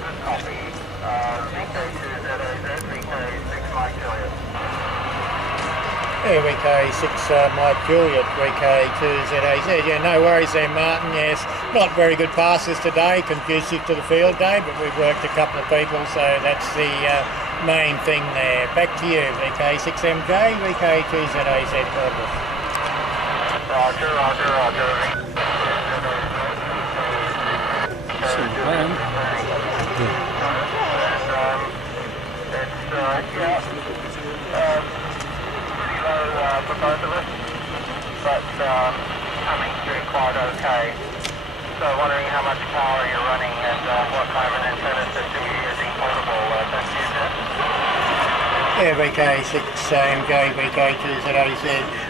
good copy. VK2ZAZ, VK6 Mike Juliet. Yeah, VK6 Mike Juliet, VK2ZAZ. Yeah, no worries there, Martin. Yes, not very good passes today, conducive to the field day, but we've worked a couple of people, so that's the main thing there. Back to you, VK6MJ, VK2ZAZ. Roger, roger, roger. For both of us, but coming through quite okay. So wondering how much power you're running and what kind of an antenna system you're using portable. Yeah, VK6MJ, VK2ZAZ,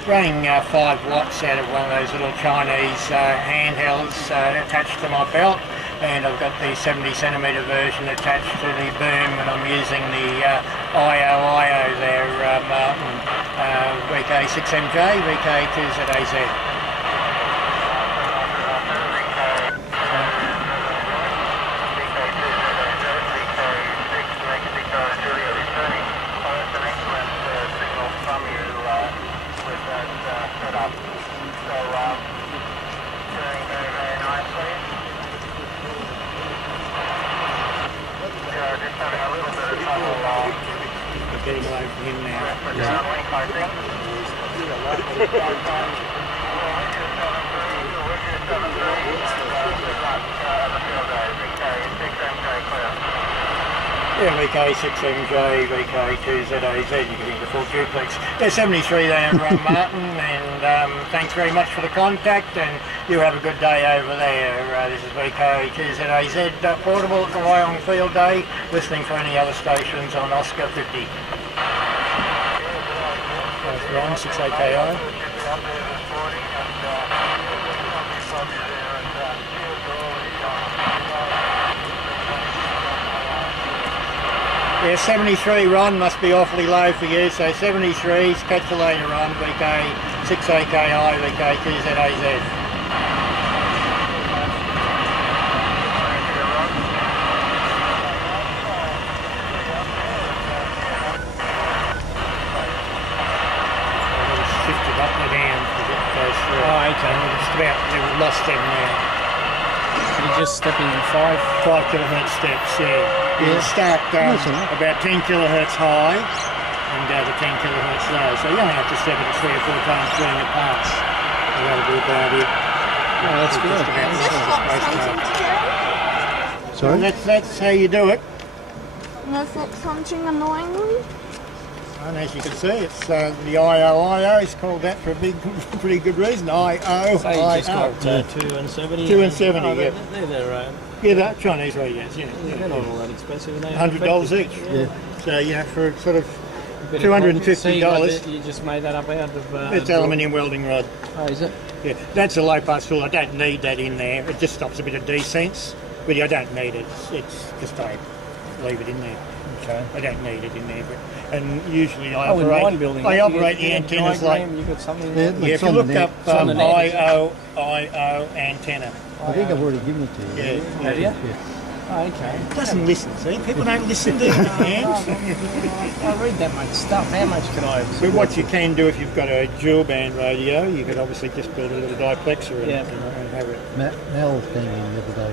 running 5 watts out of one of those little Chinese handhelds attached to my belt, and I've got the 70 centimetre version attached to the boom, and I'm using the IOIO there, Martin. VK6MJ, VK2ZAZ. Getting away from him now. Yeah, VK6MJ, VK2ZAZ, you get into full duplex. Yeah, 73 there, Martin, and thanks very much for the contact, and you have a good day over there. This is VK2ZAZ portable at the Wyong Field Day, listening for any other stations on Oscar 50. That's Ron, 6AKI. Yeah, 73, Ron, must be awfully low for you, so 73s, catch you later, Ron, VK6AKI, VK2ZAZ. Shifted up and down as it goes through. Oh, okay. Just about, we've lost them now. You're just stepping in 5 kilohertz steps, yeah. You start about 10 kilohertz high and go to 10 kilohertz low. So you only have to step it 3 or 4 times during a pass. So that'll be about it. Oh, that's good. Sorry? Well, that's how you do it. No fox hunting annoyingly? And as you can see, it's the IOIO is called that for a pretty good reason. IOIO. So you just got 270? 270, yeah. They're yeah, they're Chinese radios, yeah. They're not all that expensive. $100 each. Yeah. So, you know, for sort of $250. You just made that up out of... it's aluminium welding rod. Oh, is it? Yeah, that's a low pass filter. I don't need that in there. It just stops a bit of descents, but I don't need it. It's just I leave it in there. Okay. I don't need it in there, but and usually I operate the antennas like. You got something yeah, if you look up IOIO antenna. I think I've already given it to you. Yeah. Have you? Yeah. Oh, okay. It doesn't listen, see? People don't listen to it. I read that much stuff. How much can I... But what you can do if you've got a dual band radio, you could obviously just build a little diplexer and have it. Mel came in the other day.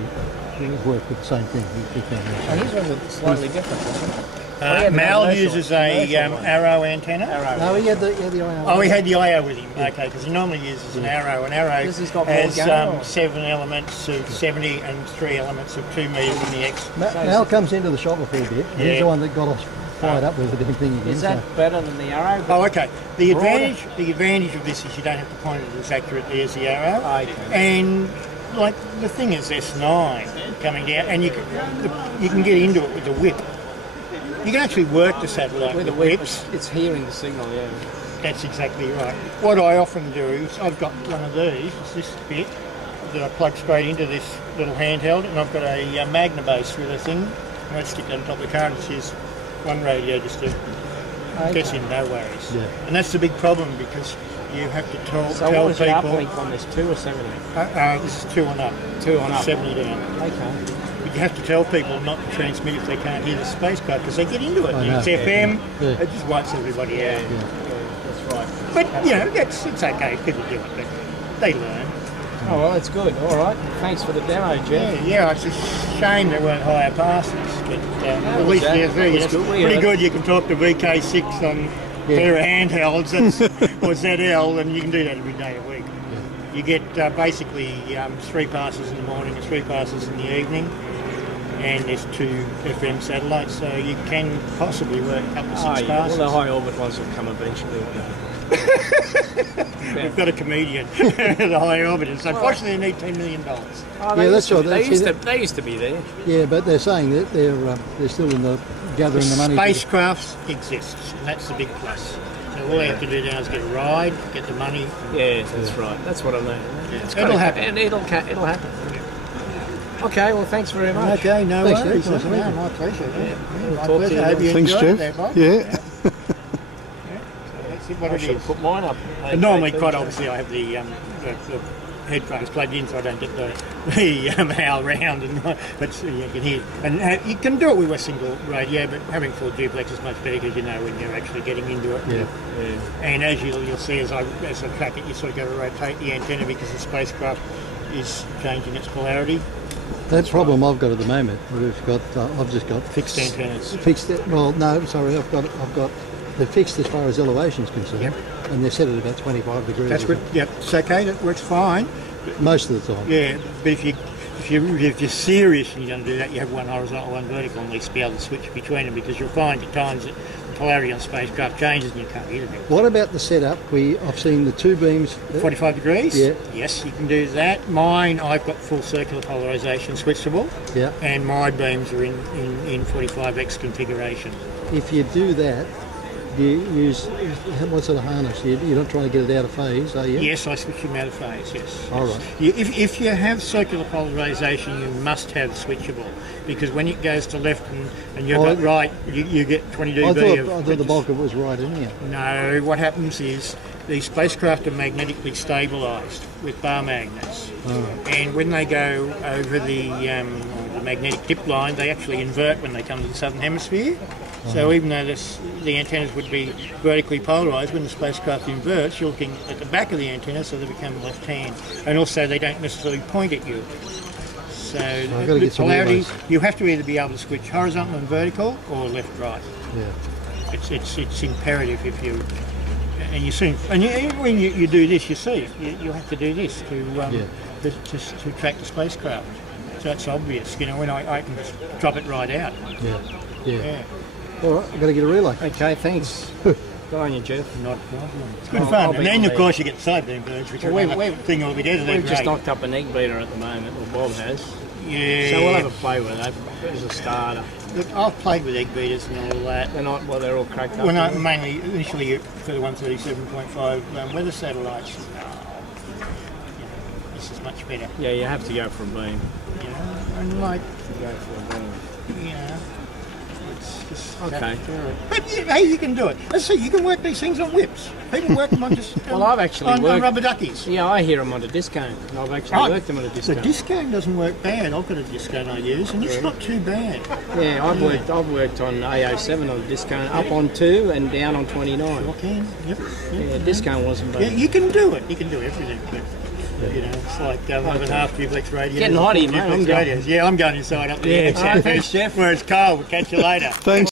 She worked with the same thing. His was slightly different, wasn't it? Mal uses a arrow antenna. No, he had the IO. Oh, he had the IO with him. Okay, because he normally uses an arrow. An arrow has 7 elements of 70 and 3 elements of 2 metres in the X. Mal comes into the shop a fair bit. Yeah. He's the one that got us fired up with the damn thing again. Is that better than the arrow? Oh, okay. The advantage of this is you don't have to point it as accurately as the arrow. Okay. And like the thing is S9 coming down, and you can get into it with the whip. You can actually work the satellite with the whips. It's hearing the signal, yeah. That's exactly right. What I often do is I've got one of these, it's this bit that I plug straight into this little handheld, and I've got a Magnabase with a thing, and I stick that on top of the car and it's just one radio just to get in, no worries. Yeah. And that's the big problem because you have to tell what was people... the uplink on this, 2 or 70? This is 2 and up. 2 and up. 70 down. Okay. But But you have to tell people not to transmit if they can't hear the spacecraft because they get into it. I know. It's FM, Yeah. it just wipes everybody out. Yeah. That's right. But, you know, it's okay, people do it, but they learn. Oh, well, that's good. All right. Thanks for the demo, Geoff. Yeah, it's a shame there weren't higher passes, but at least it's pretty good. You can talk to VK6 on pair of handhelds or ZL, and you can do that every day a week. You get basically 3 passes in the morning and 3 passes in the evening, and there's 2 FM satellites, so you can possibly work up to 6 passes. Well, the high orbit ones will come eventually. We've got a comedian, the high orbiters. Unfortunately, they need $10 million. Oh, Yeah, that's right. They used to be there. Yeah, but they're saying that they're still in the gathering the money. Spacecrafts exist, and that's the big plus. So all they have to do now is get a ride, get the money. Yeah, that's right. That's what I mean. Yeah. It'll happen. And it'll happen. Okay, well, thanks very much. Okay, no Thanks, worries. Jeff. Nice No, my pleasure. Yeah. My Talk to pleasure. you I hope you Thanks, enjoyed Jeff. it there, Bob. Yeah. That's what I it should have is. put mine up. Normally, quite obviously, I have the headphones plugged in so I don't get the howl round, but you can hear. And you can do it with a single radio, but having full duplex is much better because you know when you're actually getting into it. Yeah. And as you'll see as I track it, you sort of got to rotate the antenna because the spacecraft is changing its polarity. That problem I've got at the moment, I've just got Fixed antennas. Well, no, sorry, I've got they're fixed as far as elevation is concerned, Yep. and they're set at about 25 degrees. That's good. Yep, it's okay. That works fine. Most of the time. Yeah, but if you're serious and you're going to do that, you have one horizontal, one vertical, and at least be able to switch between them because you'll find at times that the polarity on spacecraft changes and you can't hear it. What about the setup? I've seen the 2 beams. 45 degrees? Yeah. Yes, you can do that. Mine, I've got full circular polarisation switchable, Yeah. and my beams are in 45x configuration. If you do that, do you use what sort of harness? You're not trying to get it out of phase, are you? Yes, I switch them out of phase, yes. All right. If you have circular polarisation, you must have switchable, because when it goes to left and you've got right, you get 20 dB I thought the bulk of it was right in here. No, what happens is these spacecraft are magnetically stabilised with bar magnets. And when they go over the magnetic dip line, they actually invert when they come to the southern hemisphere. So even though the antennas would be vertically polarised, when the spacecraft inverts, you're looking at the back of the antenna, so they become left hand. And also they don't necessarily point at you. So I've got to the get some polarity, relays. you have to either be able to switch horizontal and vertical or left-right. Yeah. It's imperative if you... And you soon, when you do this, you see it. You have to do this to track the spacecraft. So it's obvious, you know. When I can just drop it right out. Yeah. All right, I've got to get a relay. Okay, thanks. Good on you, Geoff. Not a problem. It's good I'll fun. be And then, of there. course, you get the side beam birds, which are another thing altogether. They're We've just great. knocked up an egg beater at the moment, or Bob has. Yeah. So we'll have a play with that as a starter. Look, I've played with egg beaters and all that. They're not, well, they're all cracked up. Well, no, mainly, initially for the 137.5 weather satellites. This is much better. Yeah, you have to go for a beam. You know, and like, Go for a beam. you know, it's just Okay. But hey, you can do it. Let's see, you can work these things on whips. People work them on just Well, I've actually on worked... rubber duckies. Yeah, I hear them on a discount. I've actually worked them on a The discount. discount doesn't work bad. I've got a discount I use, and it's not too bad. Yeah, I've worked on AO7 on a discount, up on 2 and down on 29. Okay. Yep. Yeah, discount wasn't Yeah, bad. you can do it. You can do everything. You know, it's like 1.5 duplex radios. Getting hot here, mate. Duplex I'm going. radios. Yeah, I'm going inside up there. Yeah, thanks, Geoff. Whereas Carl will catch you later. Thanks.